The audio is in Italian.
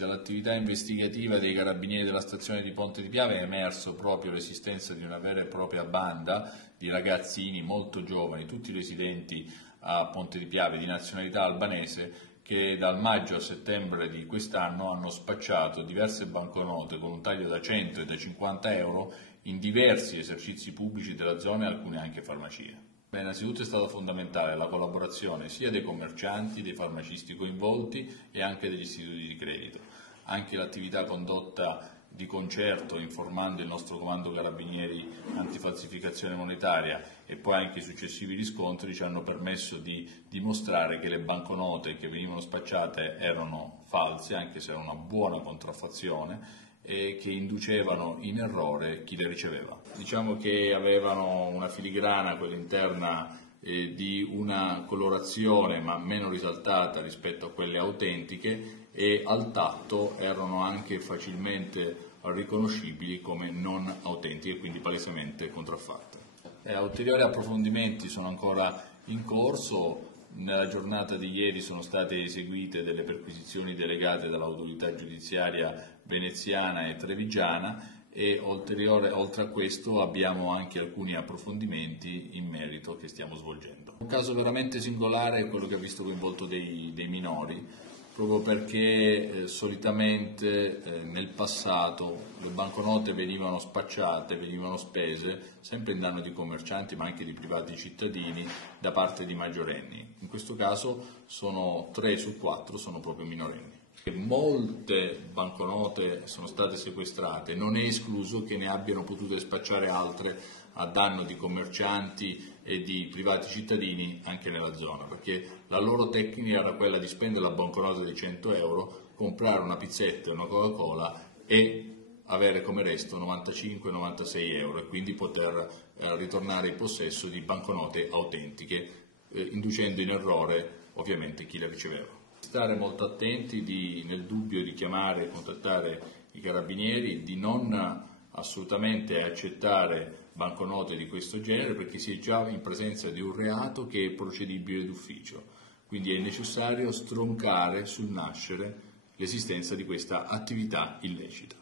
Dall'attività investigativa dei carabinieri della stazione di Ponte di Piave è emerso proprio l'esistenza di una vera e propria banda di ragazzini molto giovani, tutti residenti a Ponte di Piave di nazionalità albanese, che dal maggio a settembre di quest'anno hanno spacciato diverse banconote con un taglio da 100 e da 50 euro in diversi esercizi pubblici della zona e alcune anche farmacie. Innanzitutto è stata fondamentale la collaborazione sia dei commercianti, dei farmacisti coinvolti e anche degli istituti di credito. Anche l'attività condotta di concerto informando il nostro comando carabinieri antifalsificazione monetaria e poi anche i successivi riscontri ci hanno permesso di dimostrare che le banconote che venivano spacciate erano false, anche se era una buona contraffazione, e che inducevano in errore chi le riceveva. Diciamo che avevano una filigrana, quella interna, di una colorazione ma meno risaltata rispetto a quelle autentiche, e al tatto erano anche facilmente riconoscibili come non autentiche, quindi palesemente contraffatte. Ulteriori approfondimenti sono ancora in corso. Nella giornata di ieri sono state eseguite delle perquisizioni delegate dall'autorità giudiziaria veneziana e trevigiana e oltre a questo abbiamo anche alcuni approfondimenti in merito che stiamo svolgendo. Un caso veramente singolare è quello che ha visto coinvolto dei minori, proprio perché solitamente nel passato le banconote venivano spacciate, venivano spese sempre in danno di commercianti ma anche di privati cittadini da parte di maggiorenni. In questo caso 3 su 4 sono proprio minorenni. Molte banconote sono state sequestrate, non è escluso che ne abbiano potute spacciare altre a danno di commercianti e di privati cittadini anche nella zona, perché la loro tecnica era quella di spendere la banconota di 100 euro, comprare una pizzetta e una Coca-Cola e avere come resto 95-96 euro e quindi poter ritornare in possesso di banconote autentiche, inducendo in errore ovviamente chi le riceveva. Stare molto attenti nel dubbio di chiamare e contattare i carabinieri, di non assolutamente accettare banconote di questo genere perché si è già in presenza di un reato che è procedibile d'ufficio, quindi è necessario stroncare sul nascere l'esistenza di questa attività illecita.